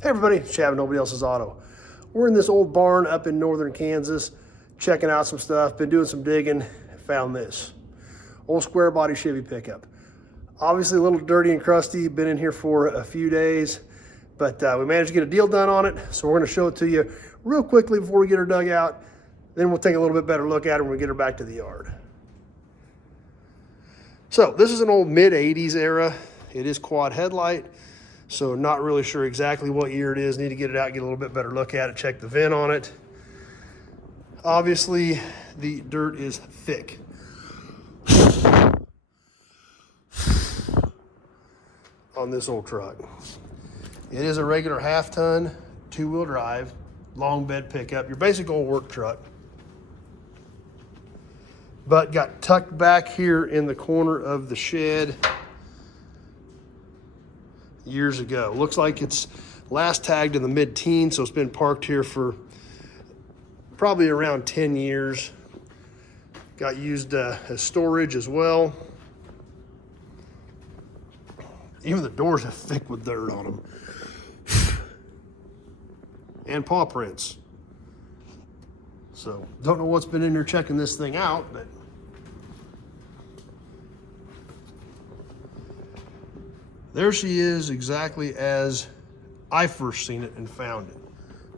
Hey everybody, Chevy, Nobody Else's Auto. We're in this old barn up in northern Kansas, checking out some stuff, been doing some digging, found this. Old square body Chevy pickup. Obviously a little dirty and crusty, been in here for a few days, but we managed to get a deal done on it, so we're gonna show it to you real quickly before we get her dug out. Then we'll take a little bit better look at her when we get her back to the yard. So this is an old mid-80s era. It is quad headlight. So not really sure exactly what year it is. Need to get it out, get a little bit better look at it, check the VIN on it. Obviously, the dirt is thick. On this old truck. It is a regular half-ton, two-wheel drive, long bed pickup, your basic old work truck. But got tucked back here in the corner of the shed years ago. Looks like it's last tagged in the mid-teens, so it's been parked here for probably around 10 years. Got used as storage as well. Even the doors are thick with dirt on them. And paw prints. So, don't know what's been in there checking this thing out, but there she is, exactly as I first seen it and found it.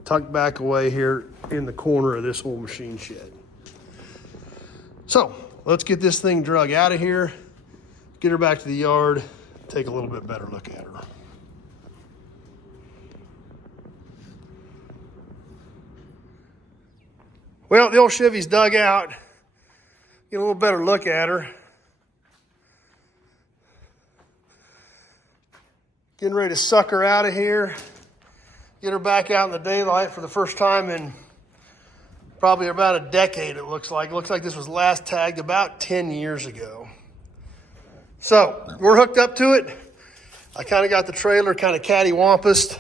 Tucked back away here in the corner of this old machine shed. So, let's get this thing drug out of here, get her back to the yard, take a little bit better look at her. Well, the old Chevy's dug out. Get a little better look at her. Getting ready to suck her out of here. Get her back out in the daylight for the first time in probably about a decade, it looks like. It looks like this was last tagged about 10 years ago. So, we're hooked up to it. I kind of got the trailer kind of cattywampus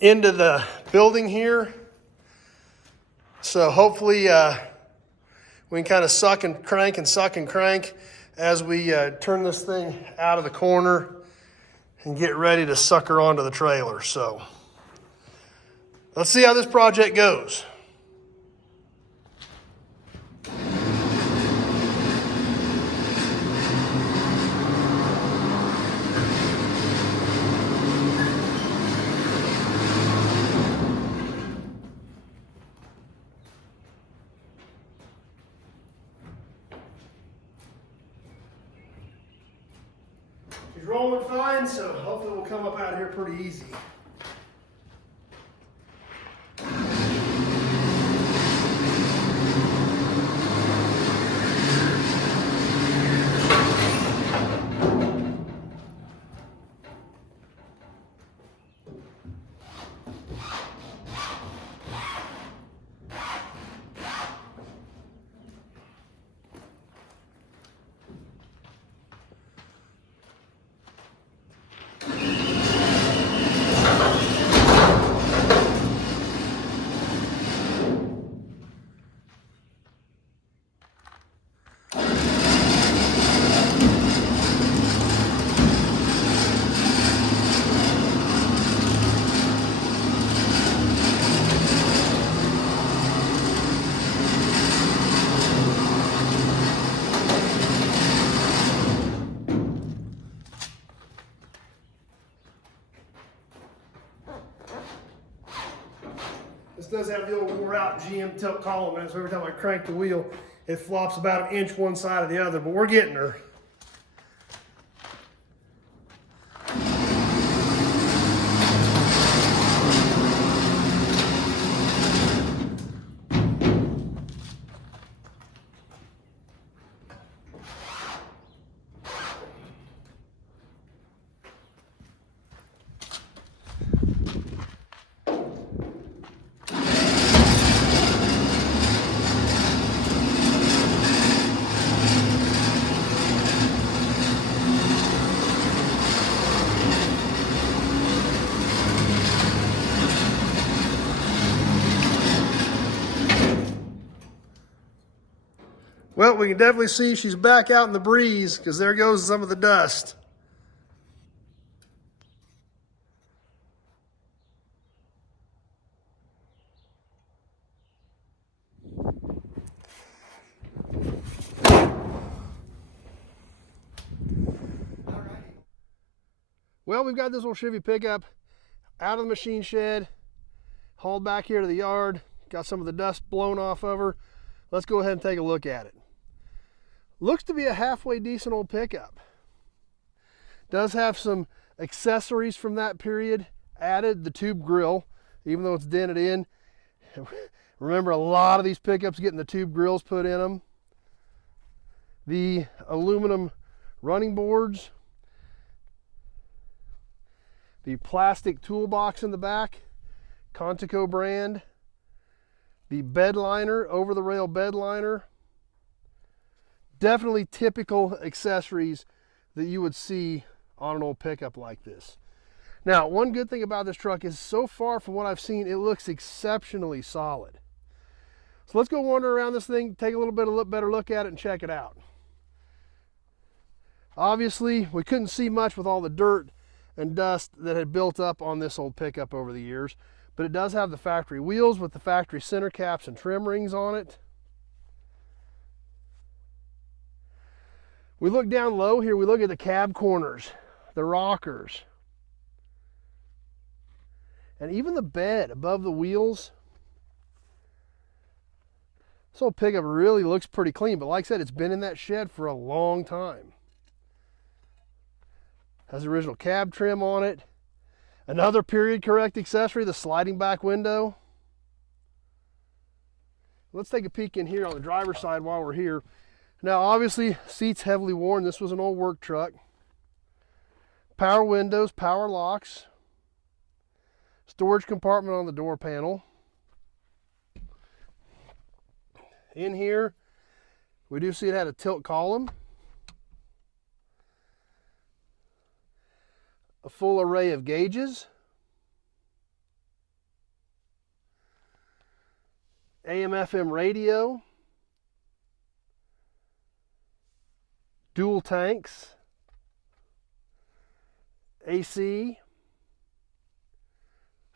into the building here. So hopefully we can kind of suck and crank as we turn this thing out of the corner and get ready to suck her onto the trailer. So let's see how this project goes. She's rolling fine, so hopefully we'll come up out of here pretty easy. This does have the old wore out GM tilt column in it, so every time I crank the wheel, it flops about an inch one side or the other, but we're getting her. Well, we can definitely see she's back out in the breeze because there goes some of the dust. Well, we've got this old Chevy pickup out of the machine shed, hauled back here to the yard, got some of the dust blown off of her. Let's go ahead and take a look at it. Looks to be a halfway decent old pickup. Does have some accessories from that period added. The tube grill, even though it's dented in. Remember, a lot of these pickups getting the tube grills put in them. The aluminum running boards. The plastic toolbox in the back, Contico brand. The bed liner, over the rail bed liner. Definitely typical accessories that you would see on an old pickup like this. Now, one good thing about this truck is so far from what I've seen, it looks exceptionally solid. So let's go wander around this thing, take a little bit of better look at it and check it out. Obviously, we couldn't see much with all the dirt and dust that had built up on this old pickup over the years, but it does have the factory wheels with the factory center caps and trim rings on it. We look down low here, we look at the cab corners, the rockers, and even the bed above the wheels. This old pickup really looks pretty clean, but like I said, it's been in that shed for a long time. Has the original cab trim on it. Another period correct accessory, the sliding back window. Let's take a peek in here on the driver's side while we're here. Now, obviously, seats heavily worn. This was an old work truck. Power windows, power locks. Storage compartment on the door panel. In here, we do see it had a tilt column. A full array of gauges. AM/FM radio. Dual tanks. AC.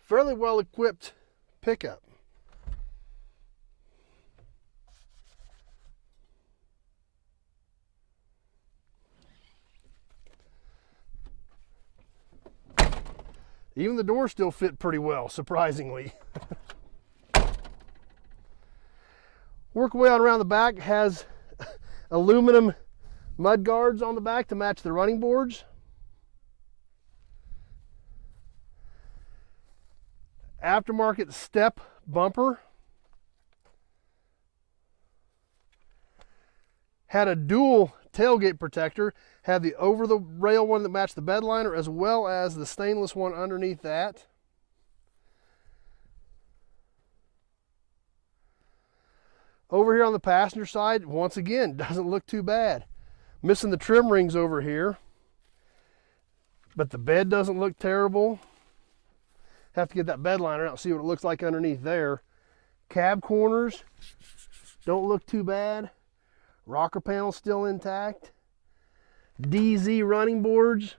Fairly well equipped pickup. Even the doors still fit pretty well, surprisingly. Work way on around the back, has aluminum mud guards on the back to match the running boards. Aftermarket step bumper. Had a dual tailgate protector, had the over the rail one that matched the bed liner as well as the stainless one underneath that. Over here on the passenger side, once again, doesn't look too bad. Missing the trim rings over here, but the bed doesn't look terrible. Have to get that bed liner out and see what it looks like underneath there. Cab corners don't look too bad. Rocker panel still intact. DZ running boards.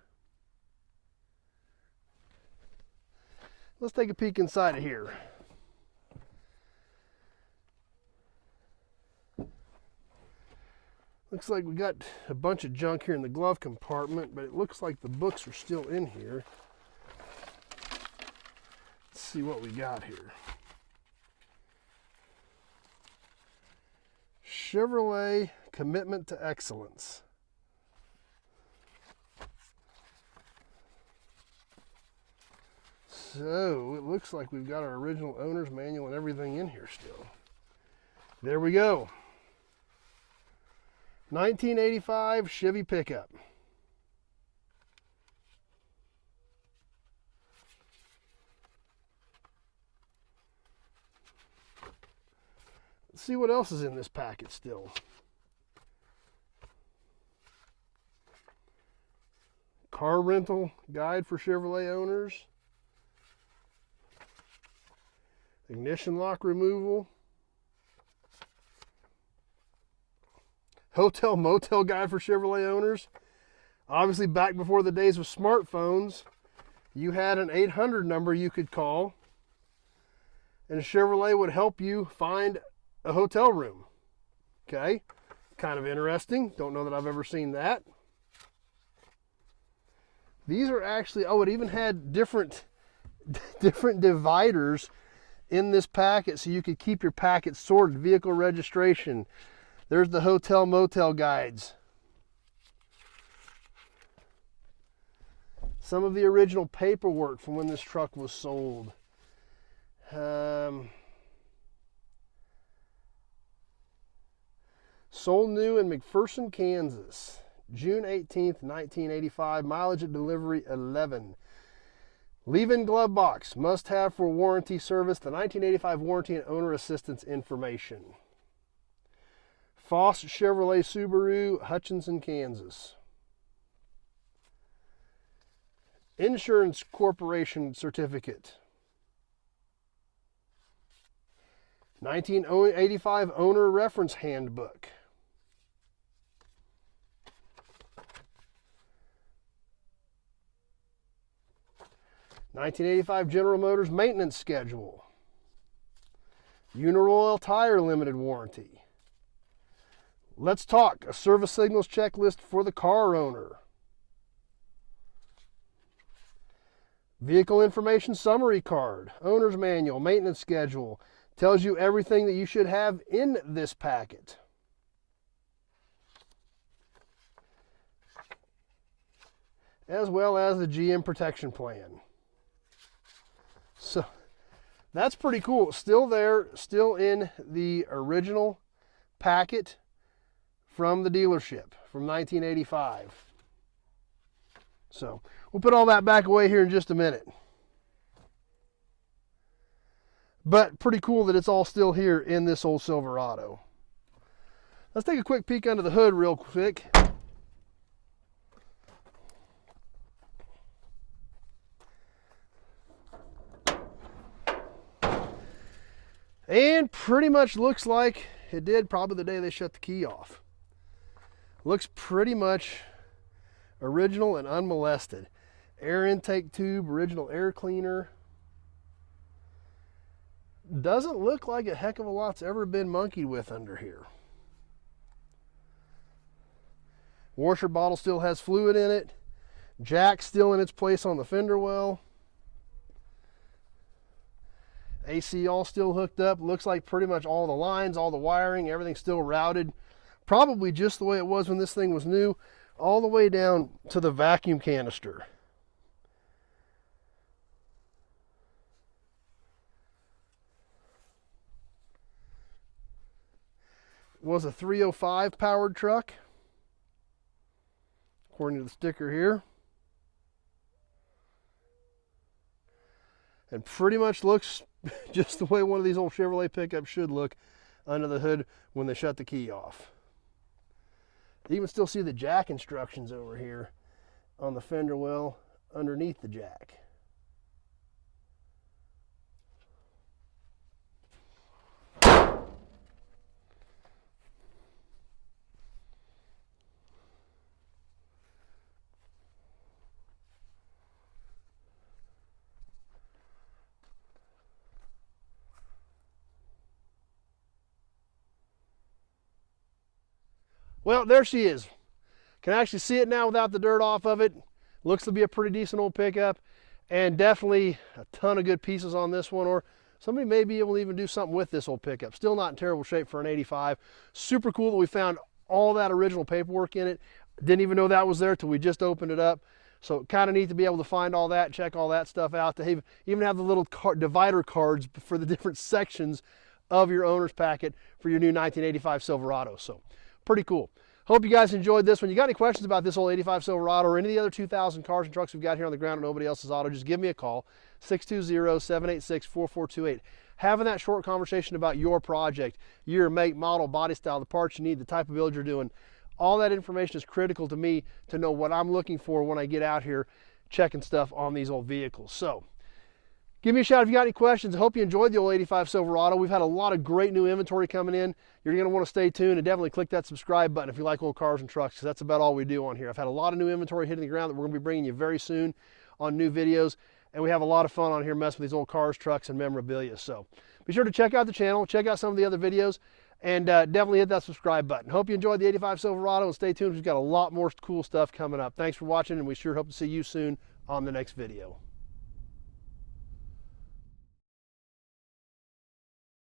Let's take a peek inside of here. Looks like we got a bunch of junk here in the glove compartment, but it looks like the books are still in here. Let's see what we got here. Chevrolet Commitment to Excellence. So it looks like we've got our original owner's manual and everything in here still. There we go. 1985 Chevy pickup. Let's see what else is in this packet still. Car rental guide for Chevrolet owners. Ignition lock removal. Hotel motel guide for Chevrolet owners. Obviously, back before the days of smartphones, you had an 800 number you could call, and Chevrolet would help you find a hotel room. Okay, kind of interesting. Don't know that I've ever seen that. These are actually, oh, it even had different dividers in this packet so you could keep your packet sorted. Vehicle registration. There's the hotel motel guides. Some of the original paperwork from when this truck was sold. Sold new in McPherson, Kansas. June 18th, 1985. Mileage at delivery 11. Leave-in glove box. Must have for warranty service. The 1985 warranty and owner assistance information. Foss Chevrolet Subaru, Hutchinson, Kansas. Insurance Corporation certificate. 1985 owner reference handbook. (1985) General Motors maintenance schedule. Uniroyal tire limited warranty. Let's talk, a service signals checklist for the car owner. Vehicle information summary card, owner's manual, maintenance schedule. Tells you everything that you should have in this packet. As well as the GM protection plan. So that's pretty cool. Still there, still in the original packet from the dealership from 1985. So we'll put all that back away here in just a minute. But pretty cool that it's all still here in this old Silverado. Let's take a quick peek under the hood real quick. And pretty much looks like it did probably the day they shut the key off. Looks pretty much original and unmolested. Air intake tube, original air cleaner. Doesn't look like a heck of a lot's ever been monkeyed with under here. Washer bottle still has fluid in it. Jack still in its place on the fender well. AC all still hooked up. Looks like pretty much all the lines, all the wiring, everything's still routed. Probably just the way it was when this thing was new, all the way down to the vacuum canister. It was a 305 powered truck, according to the sticker here. And pretty much looks just the way one of these old Chevrolet pickups should look under the hood when they shut the key off. You can still see the jack instructions over here on the fender well underneath the jack. Well, there she is. Can actually see it now without the dirt off of it. Looks to be a pretty decent old pickup, and definitely a ton of good pieces on this one, or somebody may be able to even do something with this old pickup. Still not in terrible shape for an 85. Super cool that we found all that original paperwork in it. Didn't even know that was there till we just opened it up. So kind of neat to be able to find all that, check all that stuff out, to even have the little divider cards for the different sections of your owner's packet for your new 1985 Silverado. So pretty cool. Hope you guys enjoyed this one. You got any questions about this old 85 Silverado or any of the other 2000 cars and trucks we've got here on the ground at Nobody Else's Auto, just give me a call, 620-786-4428. Having that short conversation about your project, year, make, model, body style, the parts you need, the type of build you're doing, all that information is critical to me to know what I'm looking for when I get out here checking stuff on these old vehicles. So give me a shout if you got any questions. I hope you enjoyed the old 85 Silverado. We've had a lot of great new inventory coming in. You're going to want to stay tuned and definitely click that subscribe button if you like old cars and trucks, because that's about all we do on here. I've had a lot of new inventory hitting the ground that we're going to be bringing you very soon on new videos, and we have a lot of fun on here messing with these old cars, trucks, and memorabilia. So be sure to check out the channel, check out some of the other videos, and definitely hit that subscribe button. Hope you enjoyed the 85 Silverado, and stay tuned. We've got a lot more cool stuff coming up. Thanks for watching, and we sure hope to see you soon on the next video.